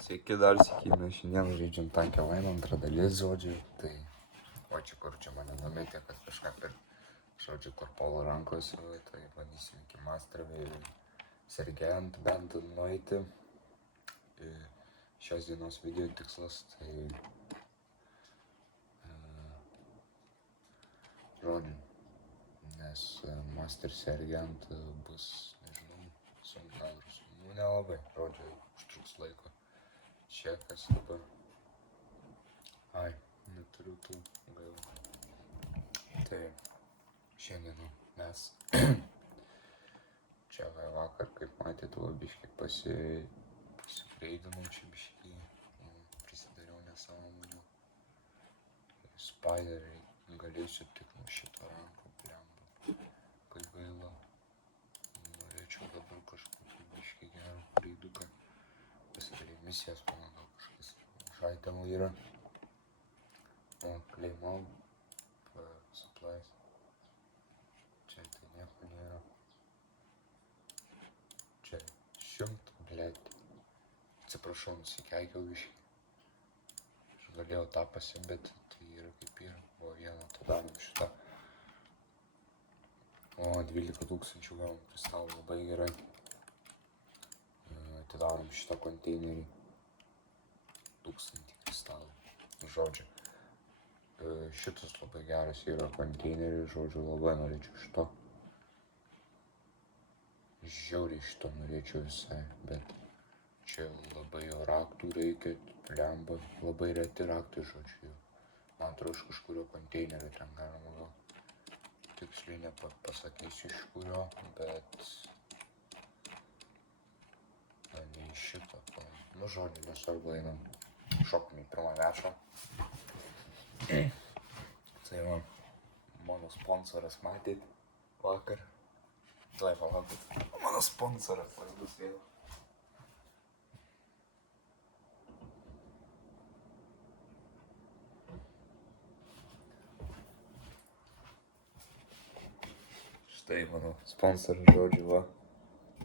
Sveiki dar sykį, mes šiandien žaidžiam tankę lainą, antrą dalis, žodžiu, tai o čia kur čia mane numetė, kad kažką per, žodžiu, kur polo rankose, tai bandysim iki Mastervį ir Sergejant bent nueiti. Šios dienos video tikslas, tai, žodžiu, nes Master Sergejant bus, nežinau, sunkiausias, nelabai, žodžiu, užtruks laiko. Čia kas dabar. Ai, neturiu tų gailų. Tai šiandien mes čia vakar, kaip matėte, biškį pasikreidinau čia biškį, prisidariau nesąmonių. Spideriai galėsiu tik nuo šito ranko plemba. Kai gaila, norėčiau dabar kažkokį biškį gerą kreiduką. Pasidaryti misijas, mano gal kažkas žaitimų yra. O, Claymore, supplies. Čia tai nieko nėra. Čia 100, blėt. Atsiprašau, nusikeikiau biškį. Aš galėjau tą pasimbėti, tai yra kaip yra. Buvo vieną, tai darom šitą. O, 12 000 gavom kristalų, labai gerai. Atidarom šitą konteinerį. 1000 kristalų. Žodžiu. Šitas labai geras yra konteineris, žodžiu, labai norėčiau šito. Žiauriai šito norėčiau visai, bet čia labai jo raktų reikia, plemba, labai reti raktai, žodžiu. Man atrodo, iš kažkurio konteinerio ten galima gal. Tiksliai nepasakysiu iš kurio, bet ne iš šito. Nu, žodžiu, nesvarbu, einam. Šokam į pirmą vešą. Tai va, mano sponsoras matėt vakar. Tuoj palaukit. Mano sponsoras vardus vėl. Štai mano sponsoras, žodžiu, va.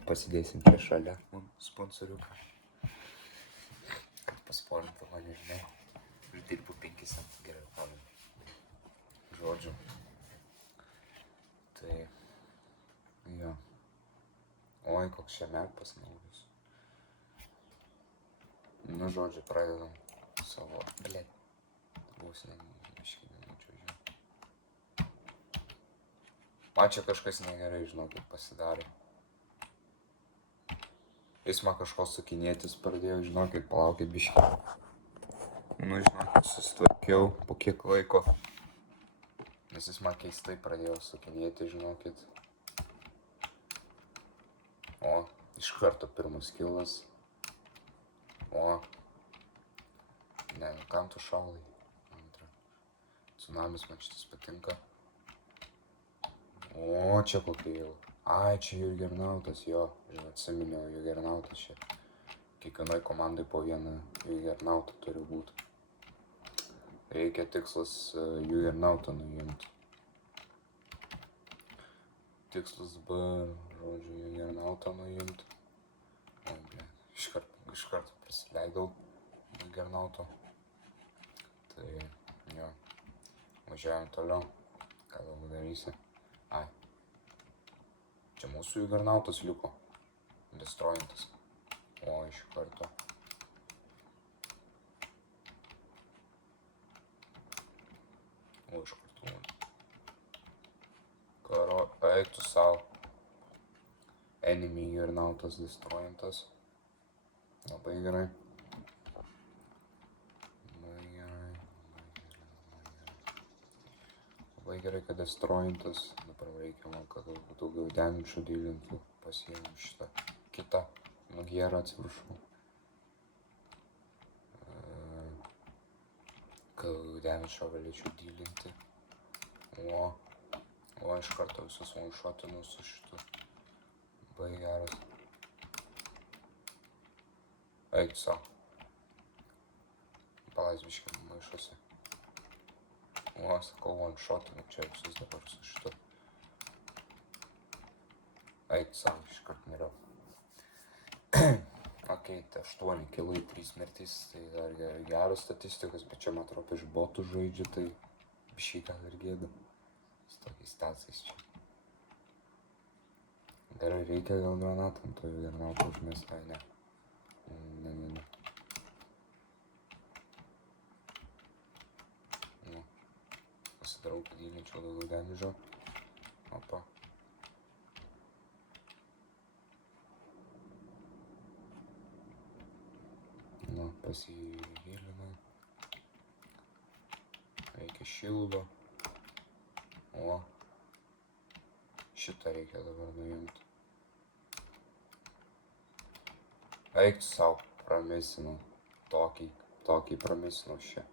Pasidėsim čia šalia mano sponsoriuką. Kad paspolintų mane, žinai. Ir dirbu 5 centų, gerai, palim. Žodžiu. Tai, jo. Oi, koks čia merpas naujas. Nu, žodžiu, pradedam savo, blėt. Vos nemiškai nenučiau, žinau. Man čia kažkas negerai, žinau, kaip pasidarė. Jis man kažko sukinėtis pradėjo, žinokit, palaukit biškį. Nu, žinokit, susitvarkiau po kiek laiko. Nes jis man keistai pradėjo sukinėti, žinokit. O, iš karto pirmas kilas. O. Ne, nu kam tu šaulai? Antra. Tsunamis man šitas patinka. O, čia kokia jau. Ai, čia Jugernautas, jo, žinau, atsiminiau, Jugernautas čia. Kiekvienai komandai po vieną Jugernautą turi būti. Reikia tikslas Jugernautą nuimti. Tikslas B, žodžiu, Jugernautą nuimti. O, blė, iš karto prisileidau Jugernauto. Tai, jo, važiuojam toliau. Ką dabar darysi? Ai. Čia mūsų Jugernautas liko. Destrojantas. O, iš karto. O, iš karto. Karo, eik tu savo. Enemy Jugernautas destrojantas. Labai gerai. Labai gerai, kad destrojantas. Dabar reikia man, kad daugiau demičio dylintų. Pasiėmėm šitą kitą nugierą, atsiprašau. Kad demičio galėčiau dylinti. O, iš karto visus one-shotinu su šitu. Labai geras. Eik savo. Palaisbiškai maišuose. O, sakau, one-shotinu čia visus dabar su šitu. Eik savo, iškart nėra. Okei, tai 8 kilai 3 mirtys, tai dar geros statistikos, bet čia, man atrodo, iš botų žaidžia, tai biškai gal ir gėda. Su tokiais statsais čia. Gerai, reikia gal granatam, to granatą užmest, ai ne. Ne. Nu, pasidarau, kad įmečiau daugiau damižo. Opa. Nu, pasihilinau. Reikia šildo. O. Šitą reikia dabar nuimti. Eik tu sau, pramisinau. Tokį pramisinau čia.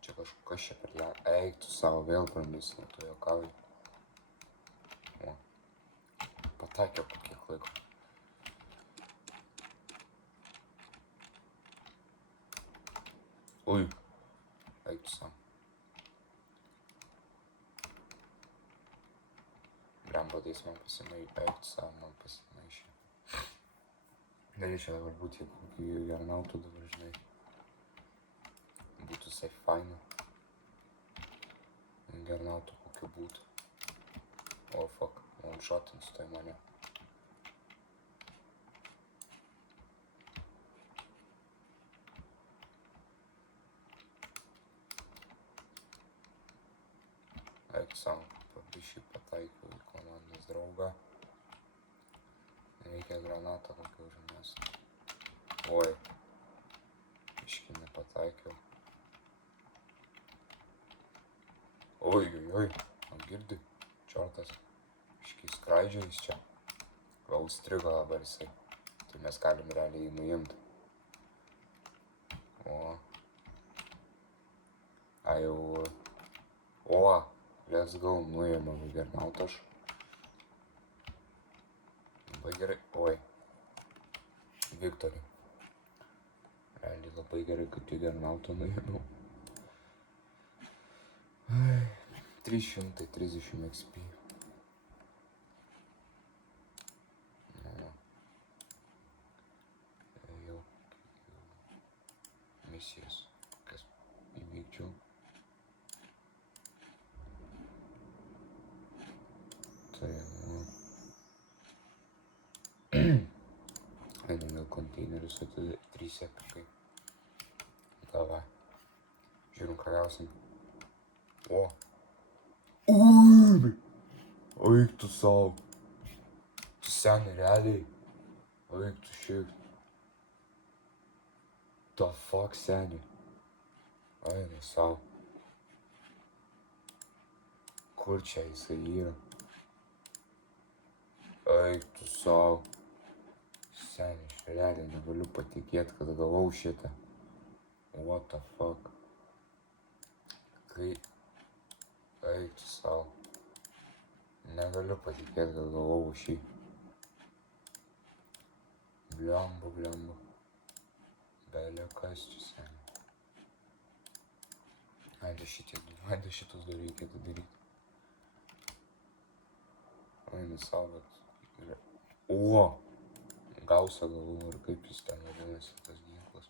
Čia kažkas čia per le... Eik tu sau, vėl pramisinau, tu juokauji. O. Pataikiau po kiek laiko. Ui. Eik tu sau. Blemba, tai jis man pasimaišė. Eik tu sau, man pasimaišė. Galėčiau dabar būti kokį Jernautų dabar, žinai. Būtų visai faina. Jernautų kokiu būtų. O, fuck, one-shotins tai mane. Eik sau, pabiškai pataikiau į komandos draugą. Reikia granatą kokį užmest. Oi. Biškai nepataikiau. Oi. Man girdi. Čortas. Biškai skraidžia jis čia. Gal užstrigo dabar jisai. Tai mes galim realiai jį nuimti. O. A jau. O. Let's go. Nuėmė Jernautų aš. Labai gerai. Oi. Viktorį. Realiai labai gerai, kad Jernautų nuėmiau. 330 XP. Nu. Jau. Misijas. Kas įvykčiau. Tai, Einam gal konteinerius atidė 3 epikai. Davai. Žiūrim, ką gausim. O. Ui. Eik tu sau. Tu seni realiai. Eik tu šiaip. The fuck seni. Eina sau. Kur čia jisai yra? Eik tu sau. Seni, aš realiai negaliu patikėti, kad gavau šitą. What the fuck? Kai... Eik tu sau. Negaliu patikėti, kad gavau šį. Blemba. Belė kas čia seni. Aida šitus dar reikėtų daryti. Eina sau, bet... O! Gausą galvų, ar kaip jis ten vadinasi, tas ginklas.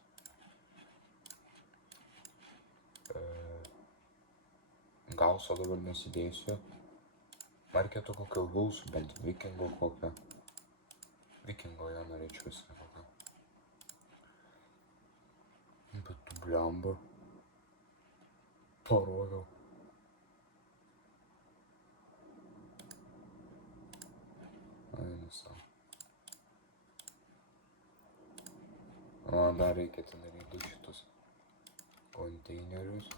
Gauso dabar nesidėsiu. Man reikėtų kokio gausų, bent vikingo kokio. Vikingo jo norėčiau visą kokio. Bet tu blemba. Parodau. Eina sau. O, dar reikia atidaryti šitus konteinerius.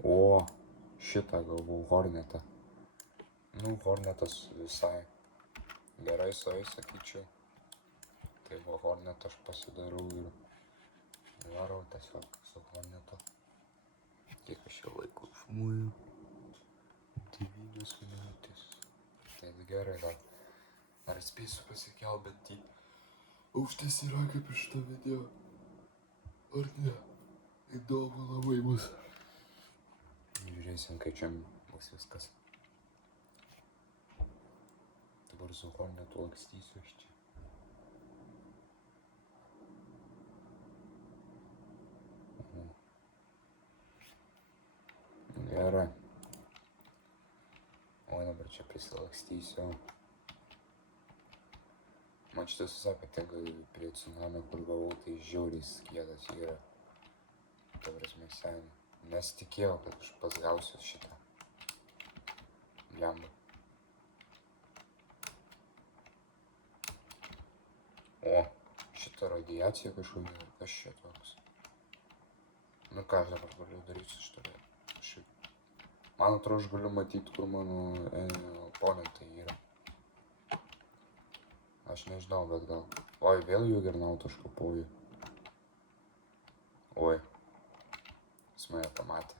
O, šitą gavau Hornetą. Nu, Hornetas visai gerai su jais, sakyčiau. Tai va, Hornetą aš pasidarau ir varau tiesiog su Hornetu. Kiek aš jau laiko filmuoju? 9 minutės. Tai gerai gal. Ar spėsiu pasikelbinti aukštesnį rangą per šitą video? Ar ne? Įdomu labai bus. Žiūrėsim, kai čia bus viskas. Dabar su Hornetu lakstysiu aš čia. čia prisilakstysiu. Man šitas visai patinka prie tsunamio, kur gavau, tai žiauriai skiedas yra. Ta prasme, seniai. Nesitikėjau, kad aš pats gausiu šitą. Blemba. O, šitą radiaciją kažkokią, kas čia toks. Nu ką aš dabar galiu daryti su šitą? Man atrodo, aš galiu matyti, kur mano oponentai yra. Aš nežinau, bet gal. Oi, vėl Juggernautą aš kapoju. Oi. Jis mane pamatė.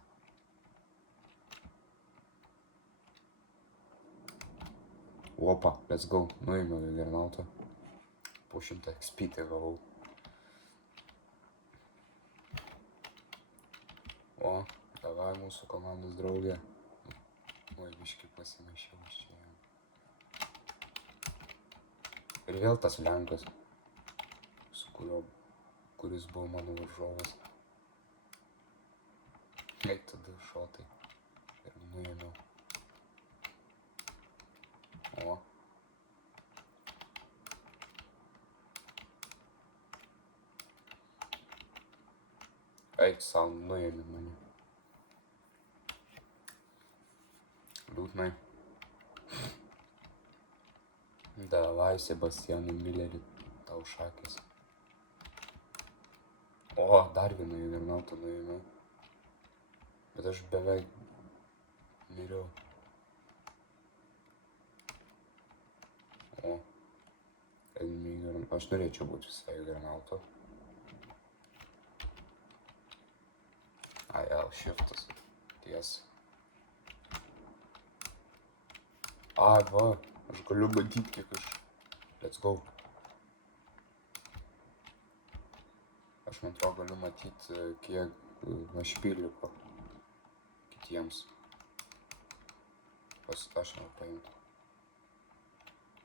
Opa, let's go. Nuėmiau Juggernautą. Po 100 XP tai gavau. O, davai mūsų komandos draugė. Oi, biškį pasimaišiau iš čia. Ir vėl tas lenkas, kuris buvo mano varžovas. Eik tada šotai. Ir nuėmiau. O. Eik savo, nuėmė mane. Liūdnai. Davai, Sebastianai Milleri, tau šakės. O, dar vieną Juggernautą nuėmiau. Bet aš beveik miriau. O, aš norėčiau būti visai Juggernautą. Ai, shiftas. Tiesa. Ai, va. Aš galiu matyti, kiek aš... Let's go. Aš man atrodo galiu matyti, kiek HP liko kitiems. Aš noriu paimti.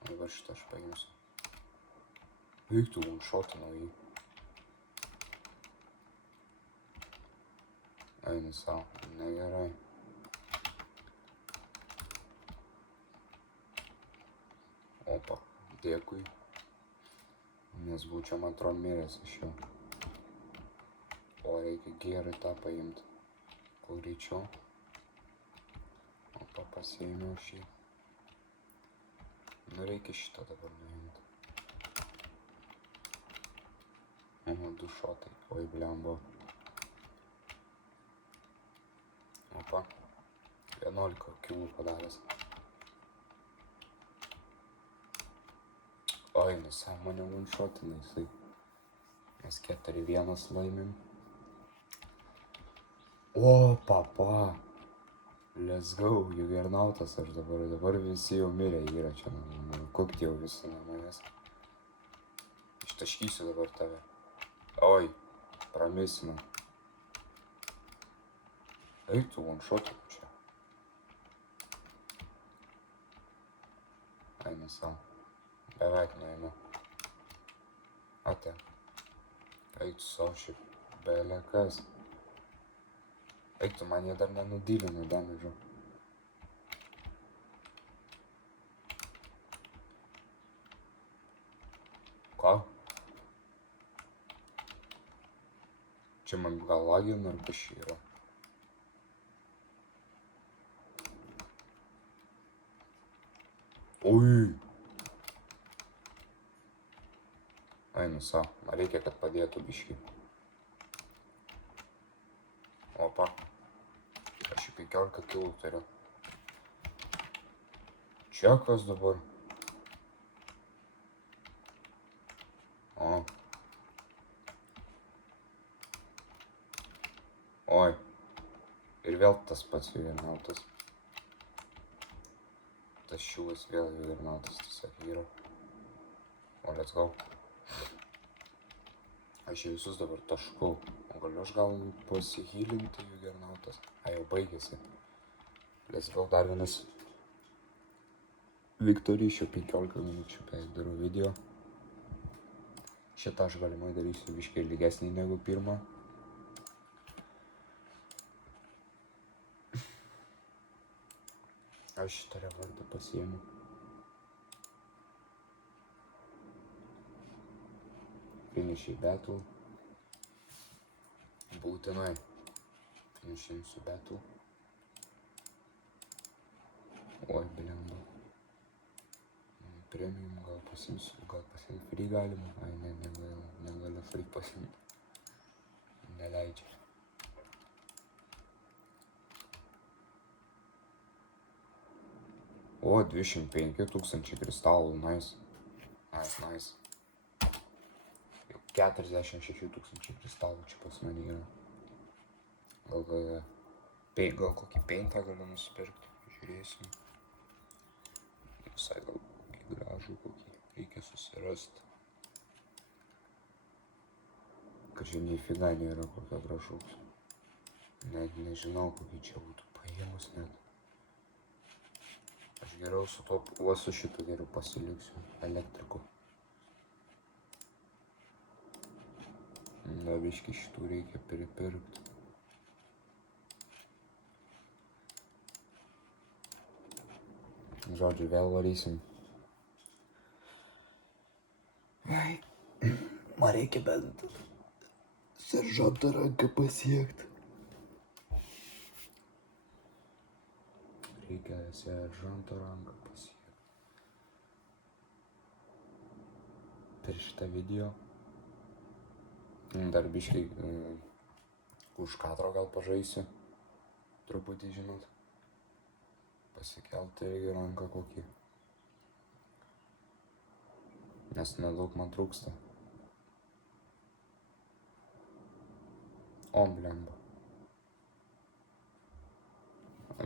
Dabar šitą aš paimsiu. Eik tu, one-shotinau jį. Eina savo, negerai. Opa, dėkui. Nes būčiau, man atrodo, miręs iš jo. O, reikia gerai tą paimti. Kuo greičiau. Opa, pasiėmiau šį. Nu, reikia šitą dabar nuimti. Oho, 2 šotai. Oi, blemba. Opa. 11 kilų padaręs. Oi, nesąmonė one-shotinai jisai. Mes 4-1 laimim. O, papa. Let's go, Juggernautas aš dabar. Dabar visi jau mirę yra čia. Kokti jau visi nuo manęs. Ištaškysiu dabar tave. Oi, pramisinu. Eik tu one-shotinai čia. Eina savo. Beveik nuėmiau. Ate. Eik tu savo šiaip. Belekas. Eik tu, man jie dar nenudylino damidžo. Ką? Čia man gal lagina ar kas čia yra? Oi! Einu savo, man reikia, kad padėtų biškį. Opa. Aš 15 kilų turiu. Čia kas dabar? O. Oi. Ir vėl tas pats Juggernautas. Tas šiulas vėl Juggernautas tiesiog yra. O, let's go. Aš visus dabar taškau. O galiu aš gal pasihylinti Juggernautas? A, jau baigėsi. Let's go, dar vienas Viktoryšio 15 minučių beveik darau video. Šitą aš galimai darysiu biškai ilgesnį negu pirmą. Aš šitą revardą pasiėmu. Finish battle. Būtinai finishinsiu battle. Oi, blemba. Premium gal pasimsiu, gal pasimti free galima. Ai, ne, negaliu free pasimti. Neleidžia. O, 25 000 kristalų, nice. Nice. Jau 46 000 kristalų čia pas mane yra. Gal kokį peintą galiu nusipirkti, žiūrėsim. Visai gal kokį gražų kokį reikia susirasti. Kažin neįfiga nėra kokio gražaus. Net nežinau, kokį čia būtų paėmus net. Aš geriau su to, su šitu geriau pasiliksiu, elektriku. Na, biškį šitų reikia pripirkti. Žodžiu, vėl varysim. Ai, man reikia bent seržanto ranką pasiekti. Reikia seržanto ranką pasiekti. Per šitą video. Dar biškai už kadro gal pažaisiu. Truputį, žinot. Pasikelti irgi ranką kokį. Nes nedaug man trūksta. O, blemba.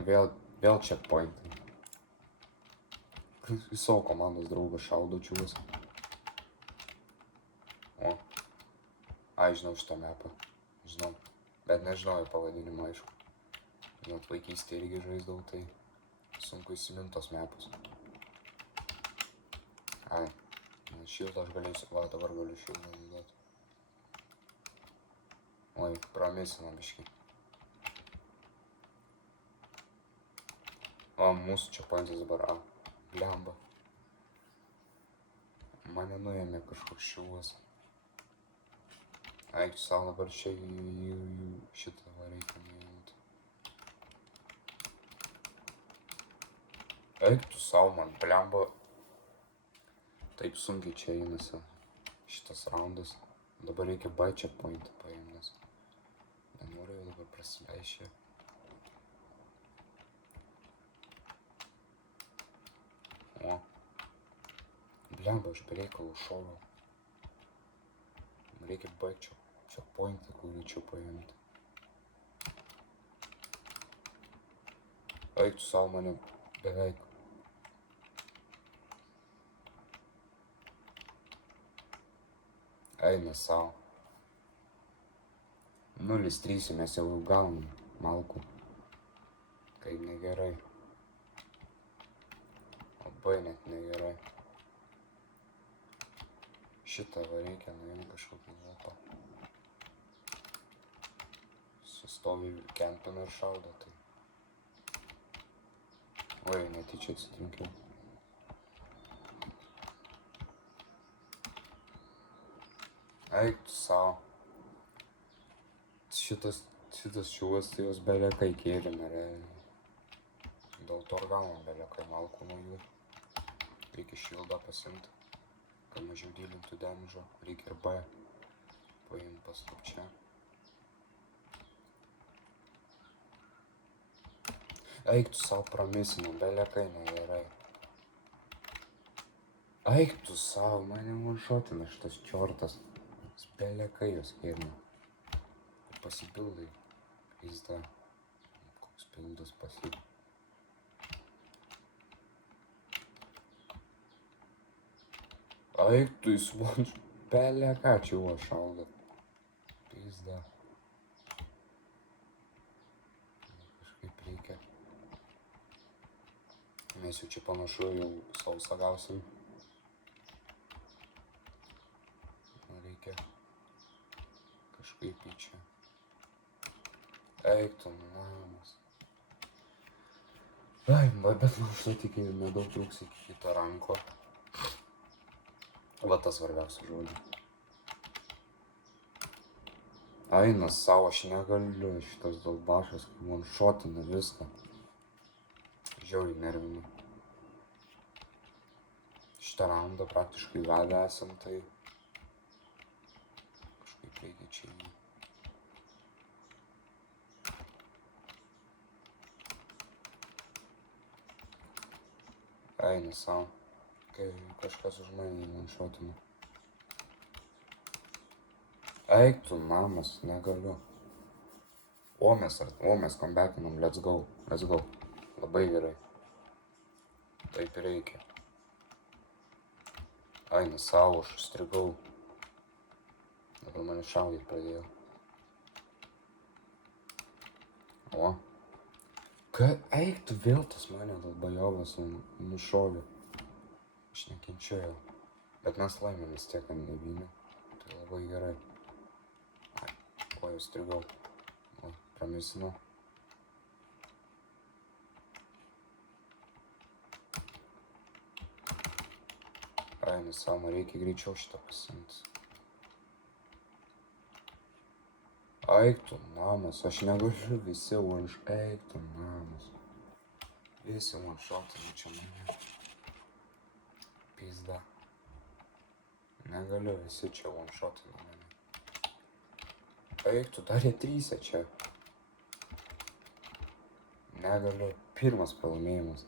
Vėl checkpointai. Į savo komandos draugą šaudo čiūvas. O. Ai, žinau šitą mapą. Žinau. Bet nežinau jo pavadinimą, aišku. Žinot, vaikystėje irgi žaisdavau, tai sunku įsimint tos mapus. Ai. Šiltą aš galėsiu, va, dabar galiu šiltą naudoti. Oi, pramisino biškį. O, mūsų čia pointas dabar, blemba. Mane nuėmė kažkoks šiuvas. Eik, tu savo dabar čia šitą reikia nuėmti. Eik, tu savo, man blemba. Taip sunkiai čia einasi šitas raundas. Dabar reikia B checkpointą paimti, nes nenoriu jau dabar prasileišti. O. Blemba, aš bereikalų šoviau. Reikia B checkpointą, kurį čia paimti. Eik, tu savo mane beveik. Eina savo. 0-3 mes jau gaunam malkų. Kaip negerai. Labai net negerai. Šitą va reikia nuimti kažkokį lopą. Sustovi kempina ir šaudo, tai. Oi, netyčia atsitrinkiau. Eik tu savo. Šitas čiūvas, tai jos belekai kėlina, realiai. Dėl to ir gaunam belekai malkų nuo jų. Reikia šildą pasimti, kad mažiau dylintų damage'o. Reikia ir B paimti paslapčia. Eik tu savo pramisino, belekai negerai. Eik tu savo, mane one-shotina šitas čiortas. Belekai jos kėlina. Pasipildai. Pizda. Koks pildas pasipildai. Eik tu įsvonš. Beleką čia jau šaudo. Pizda. Kažkaip reikia. Mes jau čia panašu jau sausą gausim. Reikia kažkaip į čia. Eik tu namas. Ai, bet man sutikė nedaug trūks iki kito ranko. Va tas svarbiausia žodis. Eina savo, aš negaliu šitas dalbašas, kai man šotina viską. Žiauriai nervina. Šitą raundą praktiškai vedę esam, tai kažkaip reikia čia jį. Eina savo, kai kažkas už mane man šotina. Eik tu namas, negaliu. O mes comebackinam, let's go. Labai gerai. Taip ir reikia. Eina savo, aš strigau. Dabar mane šaudyt pradėjo. O. Eik tu vėl tas mane dalbajovas nušovė. Aš nekenčiu jau. Bet mes laimėm vis tiek ant 9. Tai labai gerai. O, jau strigau. O, pramisinau. Eina savo, man reikia greičiau šitą pasiimti. Eik tu namas, aš negaliu, visi eik tu namas. Visi šotina čia mane. Pizda. Negaliu, visi čia šotina mane. Eik tu, dar jie 3 čia. Negaliu, pirmas pralaimėjimas.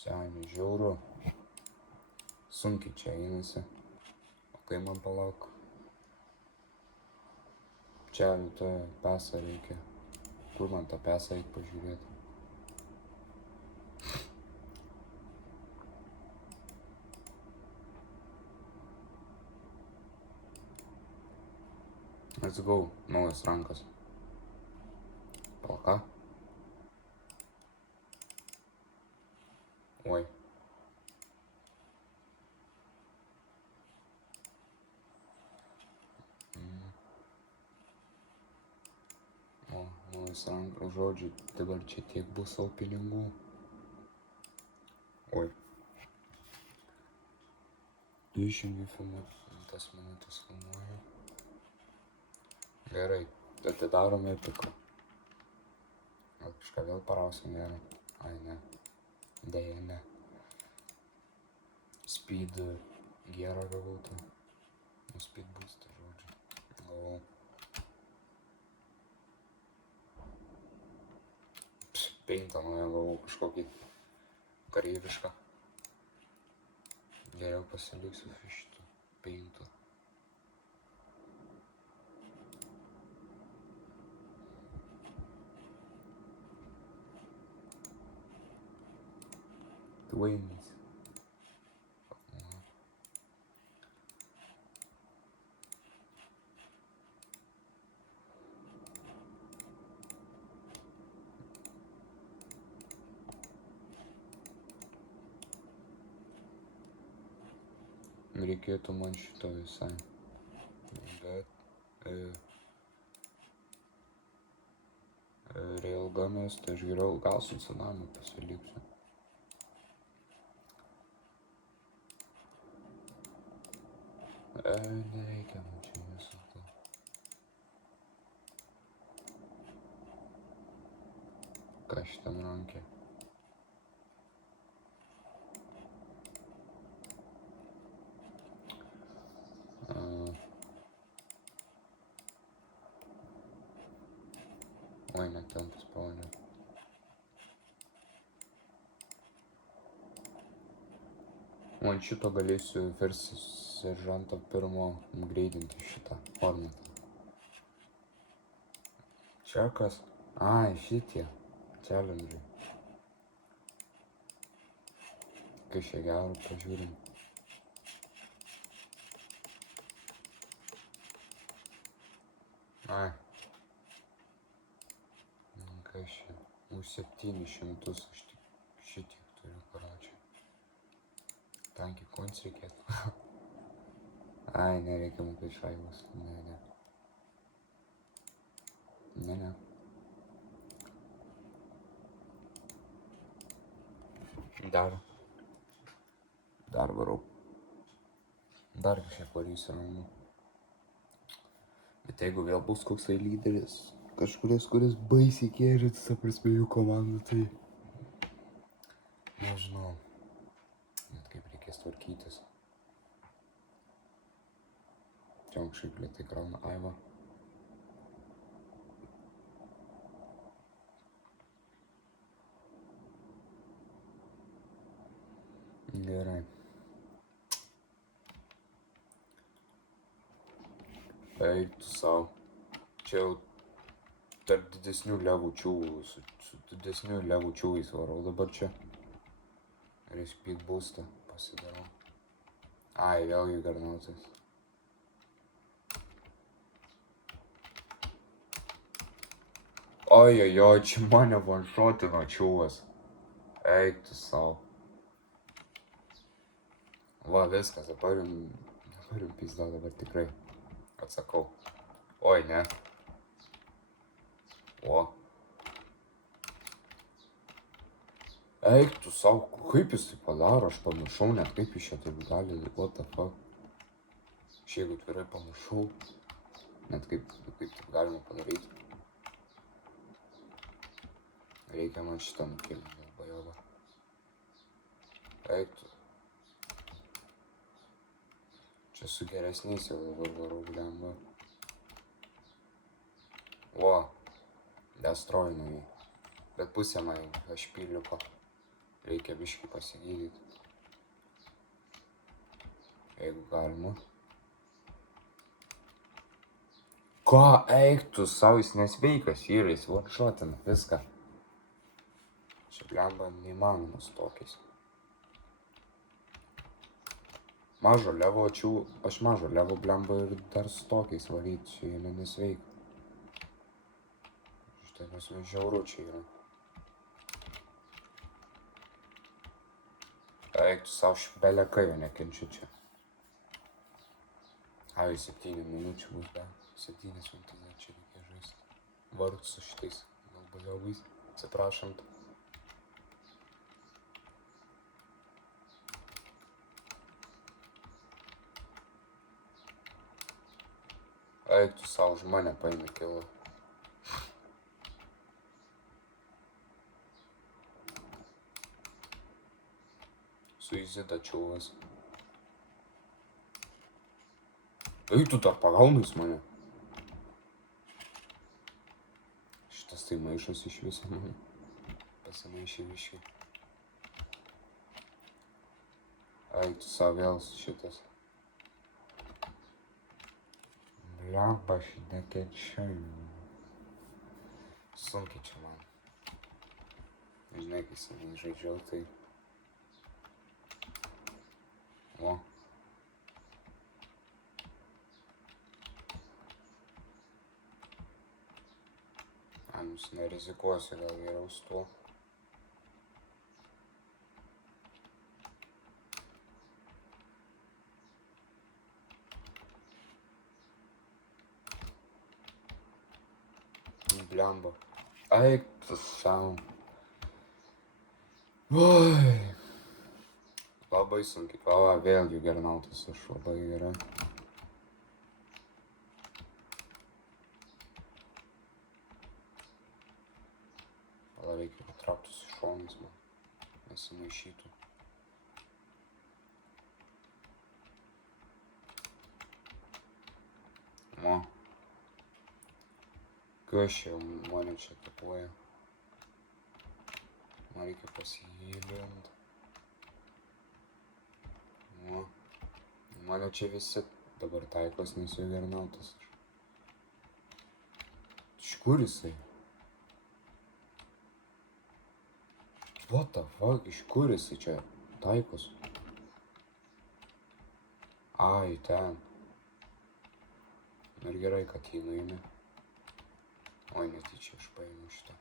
Seniai, žiauru. Sunkiai čia einasi. O kai man palauk. Čia tą pesą reikia. Kur man tą pesą eik pažiūrėti? Let's go, naujas rankas. Palka. Oi. O, naujas rankas, žodžiu, dabar čia tiek bus savo pinigų. Oi. Išjungiu tas minutės filmuoju. Gerai, atidarom epiką. Gal kažką vėl parausim gerai? Ai ne. Deja ne. Speed gerą gavau tą. Nu, speed boostą, žodžiu. Gavau. Peintą naują gavau kažkokį kareivišką. Geriau pasiliksiu su šitu peintu. Twins. Reikėtų man šito visai. Bet railgunas, tai aš geriau gal su tsunami pasiliksiu. Nereikia man čia viso to. Ką šitam rankė? Oi, net ten paspaudžiau. Man šito galėsiu versti seržanto pirmo upgrade'inti šitą ornatą. Čia kas? Ai, šitie. Challenge'ai. Kai čia gero pažiūrim. Ai. Kas čia? Už 700 aš tik šitiek turiu, paračiai. Tankiai koins reikėtų. Ai, nereikia mokėti šaibos. Ne. Ne. Dar varau. Dar kažkiek varysiu namo. Bet jeigu vėl bus koksai lyderis, kažkuris, kuris baisiai kėrėt, ta prasme, jų komanda, tai nežinau, net kaip reikės tvarkytis. Čia kažkaip lėtai krauna Aiva. Gerai. Eik tu sau. Čia jau tarp didesnių levų čiūvų, su didesnių levų čiūvais varau dabar čia. Ir speed boostą pasidarau. Ai, vėl jų garnautas. Ojojoj, čia mane one-shotino čiūvas. Eik tu sau. Va, viskas, dabar jum pizda, dabar tikrai atsakau. Oi, ne. O. Eik tu sau, kaip jis tai padaro, aš pamiršau net, kaip jis čia taip gali, what the fuck. Aš jeigu tvirai pamiršau, net kaip taip galima padaryti. Reikia man šitą nukėlinti, dėl bajoba. Eik tu. Čia su geresniais jau dabar varau, blemba. O, destrojinu jį. Bet pusė man jau HP liko. Reikia biškį pasigydyti. Jeigu galima. Ką, eik tu sau, jis nesveikas yra, jis one-shotina viską. Čia blemba neįmanomas tokiais. Mažo levo aš mažo levo blemba ir dar su tokiais varyti, čia jie nesveika. Štai prasme žiauru čia yra. Eik tu sau, belekai jo nekenčiu čia. Ai, 7 minučių bus, be. 7 minutės dar čia reikia žaisti. Vargt su šitais gal baliovais, atsiprašant. Eik tu sau, už mane paėmė kilą. Su Izida čiūvas. Eik tu dar pagaunus mane. Šitas tai maišas iš viso mane. Pasimaišė viškai. Eik tu sau vėl šitas. Blemba, aš nekenčiu. Sunkiai čia man. Žinai, kai seniai žaidžiau, tai... O. Nus nerizikuosiu, gal geriau su tuo. Blemba. Eik tu sau. Oi. Labai sunkiai. O, vėlgi gernautas aš labai gerai. Gal reikia patrauktus į šonus man. Nesimaišytų. O. Kas čia mane čia tapuoja? Man reikia pasigilint. O. Mane čia visi dabar taikos, nes jau gernautas. Iš kur jisai? What the fuck? Iš kur jisai čia taikos? Ai, ten. Ir gerai, kad jį nuėmė. Oi, netyčia aš paėmiau šitą.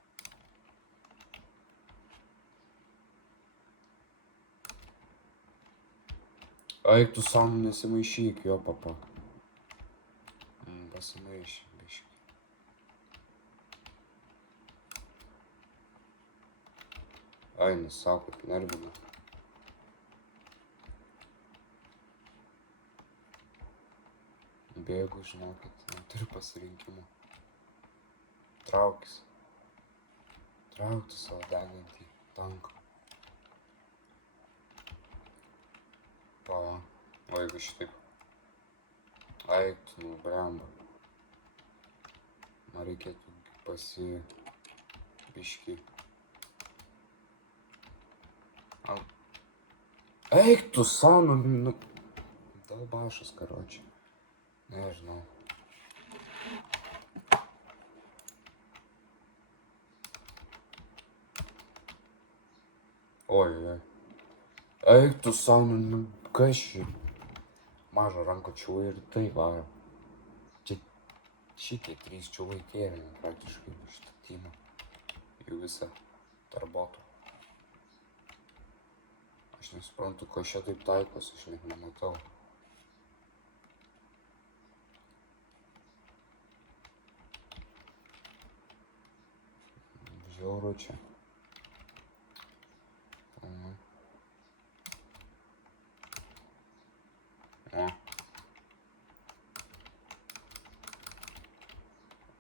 Eik tu sau nesimaišyk, jo papa. Pasimaišy, biškį. Ai, nesako, kaip nervina. Bėgu, žinokit, neturiu pasirinkimo. Traukis. Traukti savo degantį tanką. O jeigu šitaip. Ai, tu nu blemba. Man reikėtų biškį. Eik tu savo, nu. Dalbašas, karočiui. Nežinau. Oi. Eik tu savo, nu kas čia? Mažą ranką čiūvai ir tai varo. Čia šitie 3 čiūvai kėlėme praktiškai šitą timą. Jų visą darbotų. Aš nesuprantu, ko čia taip taikos, aš net nematau. Žiauru čia.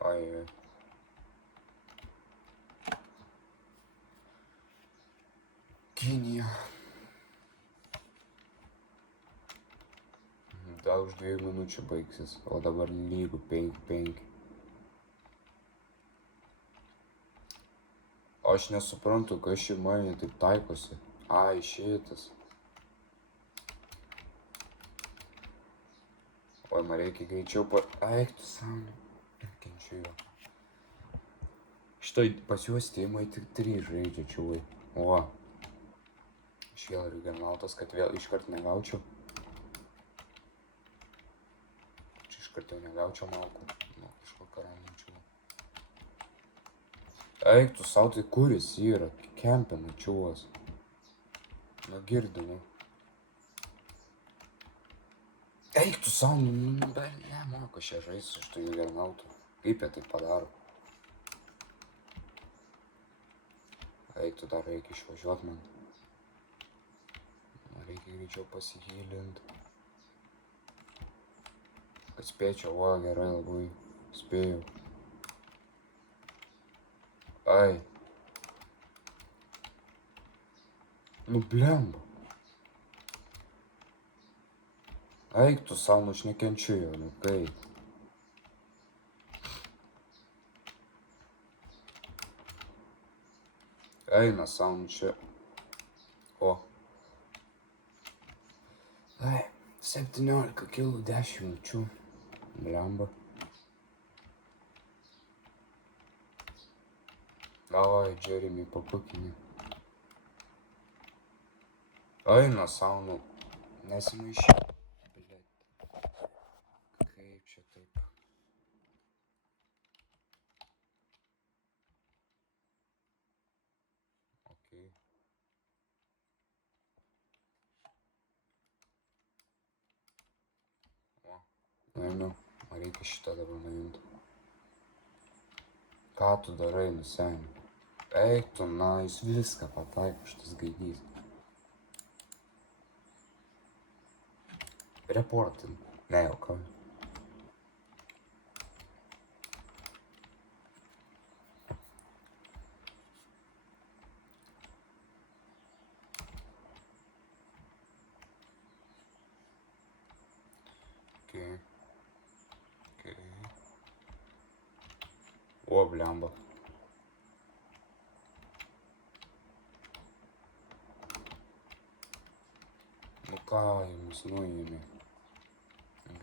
Ai. Kinija. Dar už 2 minučių baigsis, o dabar lygu 5-5. Aš nesuprantu, kas čia mane taip taikosi. Ai, šitas. Oi, man reikia greičiau Eik tu sąmonė. Kenčiu jo. Štai pas juos timai tik 3 žaidžia čiūvai. O. Aš vėl originaltas, kad vėl iškart negaučiau. Čia iškart jau negaučiau malkų. Nu, kažkokio ramučiau. Eik tu sau, tai kur jis yra? Kempina čiūvas. Nu, girdinu. Eik tu sau, bet nemoku šią žaisti iš tų jugernautų. Kaip jie tai padaro? Eik tu dar reikia išvažiuot man. Man reikia greičiau pasigilint. Kad spėčiau, o gerai, labai spėjau. Ai. Nu blemba. Eik tu sau, nu aš nekenčiu jo, nu kaip. Eina sau, nu čia. O. Ai, 17 kilų 10 minučių. Blemba. Davai, Jeremy, papukinį. Eina sau, nu. Nesimaišyk. Kaip čia taip? Okei. O. Neinu, man reikia šitą dabar nuimti. Ką tu darai, nuseni? Eik tu, na, jis viską pataiko, šitas gaidys. Reportin. Ne, jau ką. Okei. O, blemba. Nu ką jums nuėmė?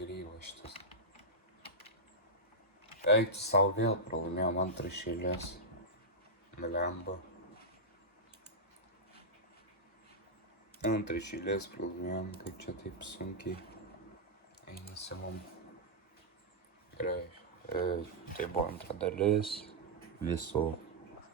Gryva šitas. Eik tu sau, vėl pralaimėjom 2 iš eilės. Blemba. 2 iš eilės pralaimėjom, kaip čia taip sunkiai eina savom. Gerai. Tai buvo antra dalis viso